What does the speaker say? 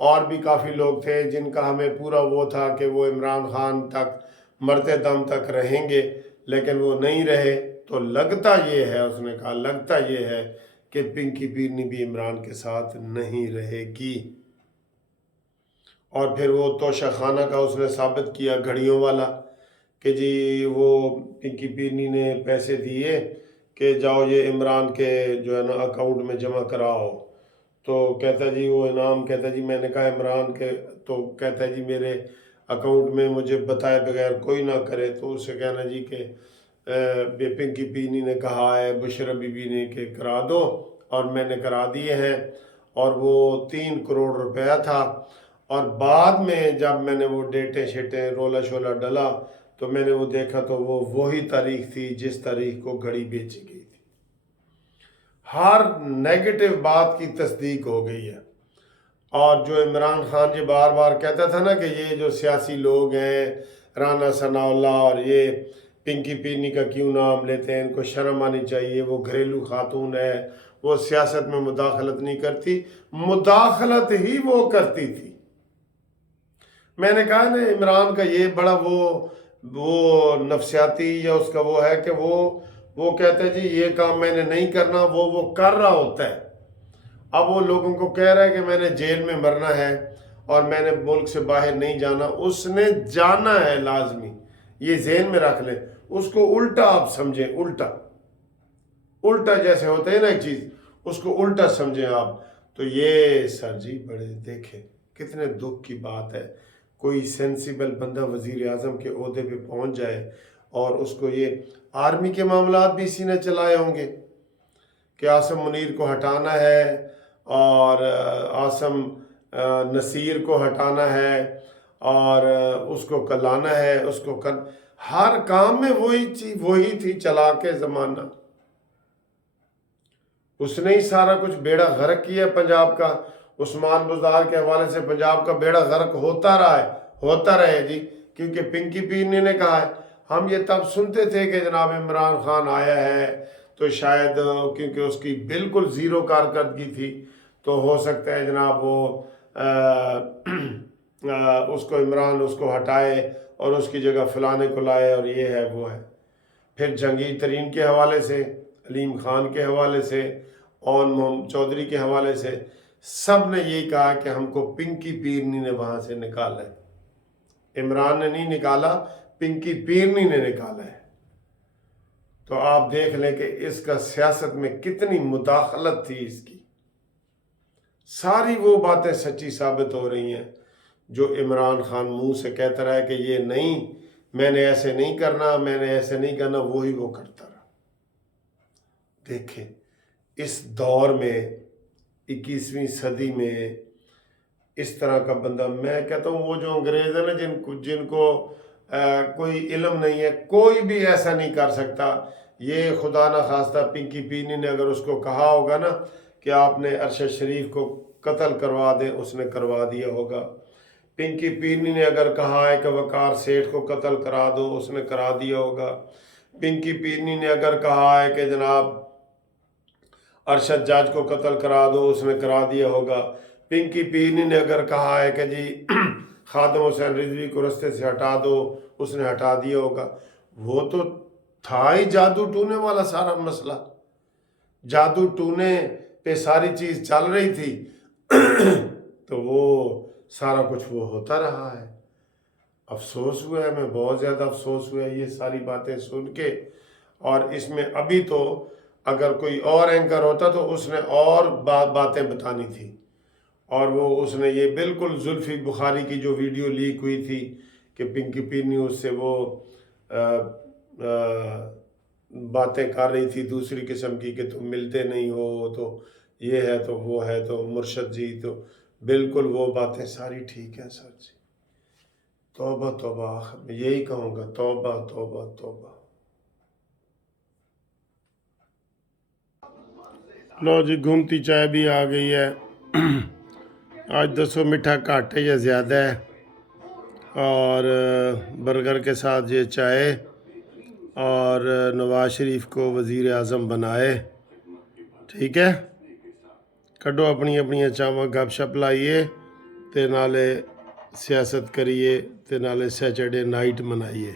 اور بھی کافی لوگ تھے جن کا ہمیں پورا وہ تھا کہ وہ عمران خان تک مرتے دم تک رہیں گے، لیکن وہ نہیں رہے۔ تو لگتا یہ ہے، اس نے کہا لگتا یہ ہے کہ پنکی پیرنی بھی عمران کے ساتھ نہیں رہے گی۔ اور پھر وہ توشہ خانہ کا اس نے ثابت کیا گھڑیوں والا کہ جی وہ پنکی پیرنی نے پیسے دیے کہ جاؤ یہ عمران کے جو ہے نا اکاؤنٹ میں جمع کراؤ، تو کہتا جی وہ انعام کہتا جی میں نے کہا عمران کے، تو کہتا جی میرے اکاؤنٹ میں مجھے بتائے بغیر کوئی نہ کرے، تو اسے کہنا جی کہ پنکی پیرنی نے کہا ہے بشرا بی بی نے کہ کرا دو، اور میں نے کرا دیے ہیں، اور وہ 3 کروڑ روپیہ تھا۔ اور بعد میں جب میں نے وہ ڈیٹیں شیٹیں رولا شولا ڈلا تو میں نے وہ دیکھا تو وہ وہی تاریخ تھی جس تاریخ کو گھڑی بیچی گئی تھی۔ ہر نیگیٹو بات کی تصدیق ہو گئی ہے۔ اور جو عمران خان یہ بار بار کہتا تھا نا کہ یہ جو سیاسی لوگ ہیں رانا ثناء اللہ اور یہ پنکی پیرنی کا کیوں نام لیتے ہیں، ان کو شرم آنی چاہیے، وہ گھریلو خاتون ہے، وہ سیاست میں مداخلت نہیں کرتی، مداخلت ہی وہ کرتی تھی۔ میں نے کہا نا عمران کا یہ بڑا وہ نفسیاتی یا اس کا وہ ہے کہ وہ کہتا ہے جی یہ کام میں نے نہیں کرنا، وہ کر رہا ہوتا ہے۔ اب وہ لوگوں کو کہہ رہا ہے کہ میں نے جیل میں مرنا ہے اور میں نے ملک سے باہر نہیں جانا، اس نے جانا ہے لازمی، یہ ذہن میں رکھ لیں۔ اس کو الٹا آپ سمجھیں، الٹا جیسے ہوتا ہے نا ایک چیز، اس کو الٹا سمجھیں آپ۔ تو یہ سر جی بڑے دیکھیں کتنے دکھ کی بات ہے، کوئی سینسیبل بندہ وزیر اعظم کے عہدے پہ پہنچ جائے اور اس کو یہ آرمی کے معاملات بھی اسی نے چلائے ہوں گے کہ عاصم منیر کو ہٹانا ہے اور عاصم نصیر کو ہٹانا ہے اور اس کو کلانا ہے، اس کو ہر کام میں وہی تھی چلا کے زمانہ۔ اس نے ہی سارا کچھ بیڑا غرق کیا پنجاب کا۔ عثمان بزدار کے حوالے سے پنجاب کا بیڑا غرق ہوتا رہے جی، کیونکہ پنکی پیرنی نے کہا ہے۔ ہم یہ تب سنتے تھے کہ جناب عمران خان آیا ہے تو شاید کیونکہ اس کی بالکل زیرو کارکردگی تھی تو ہو سکتا ہے جناب وہ اس کو ہٹائے اور اس کی جگہ فلانے کو لائے، اور یہ ہے وہ ہے۔ پھر جہانگیر ترین کے حوالے سے، علیم خان کے حوالے سے، اون محمد چودھری کے حوالے سے سب نے یہی کہا کہ ہم کو پنکی پیرنی نے وہاں سے نکالا ہے، عمران نے نہیں نکالا، پنکی پیرنی نے نکالا ہے۔ تو آپ دیکھ لیں کہ اس کا سیاست میں کتنی مداخلت تھی اس کی۔ ساری وہ باتیں سچی ثابت ہو رہی ہیں جو عمران خان منہ سے کہتا رہا ہے کہ یہ نہیں، میں نے ایسے نہیں کرنا، میں نے ایسے نہیں کرنا، وہی وہ کرتا رہا۔ دیکھیں اس دور میں 21ویں صدی میں اس طرح کا بندہ، میں کہتا ہوں وہ جو انگریز ہیں نا جن کو کوئی علم نہیں ہے، کوئی بھی ایسا نہیں کر سکتا۔ یہ خدا نہ خواستہ پنکی پیرنی نے اگر اس کو کہا ہوگا نا کہ آپ نے ارشد شریف کو قتل کروا دیں، اس نے کروا دیا ہوگا۔ پنکی پیرنی نے اگر کہا ہے کہ وقار سیٹھ کو قتل کرا دو، اس نے کرا دیا ہوگا۔ پنکی پیرنی نے اگر کہا ہے کہ جناب ارشد جاج کو قتل کرا دو، اس نے کرا دیا ہوگا۔ پنکی پیرنی نے اگر کہا ہے کہ جی خادم حسین رضوی کو رستے سے ہٹا دو، اس نے ہٹا دیا ہوگا۔ وہ تو تھا ہی جادو ٹونے والا سارا مسئلہ، جادو ٹونے پہ ساری چیز چل رہی تھی تو وہ سارا کچھ وہ ہوتا رہا ہے۔ افسوس ہوا ہے، میں بہت زیادہ افسوس ہوا ہے یہ ساری باتیں سن کے۔ اور اس میں ابھی تو اگر کوئی اور اینکر ہوتا تو اس نے اور باتیں بتانی تھی، اور وہ اس نے یہ بالکل زلفی بخاری کی جو ویڈیو لیک ہوئی تھی کہ پنکی پیرنی اس سے وہ باتیں کر رہی تھی دوسری قسم کی کہ تم ملتے نہیں ہو، تو یہ ہے تو وہ ہے تو مرشد جی، تو بالکل وہ باتیں ساری ٹھیک ہیں سر جی۔ توبہ توبہ، آخر میں یہی کہوں گا، توبہ توبہ توبہ۔ لو جی گھومتی چائے بھی آ گئی ہے۔ آج 200 میٹھا گھٹ ہے یا زیادہ ہے، اور برگر کے ساتھ یہ چائے، اور نواز شریف کو وزیر اعظم بنائے۔ ٹھیک ہے، کڈو اپنی اپنی چاواں گپ شپ لائیے۔ تے نالے سیاست کریے تے نالے سیچرڈے نائٹ منائیے.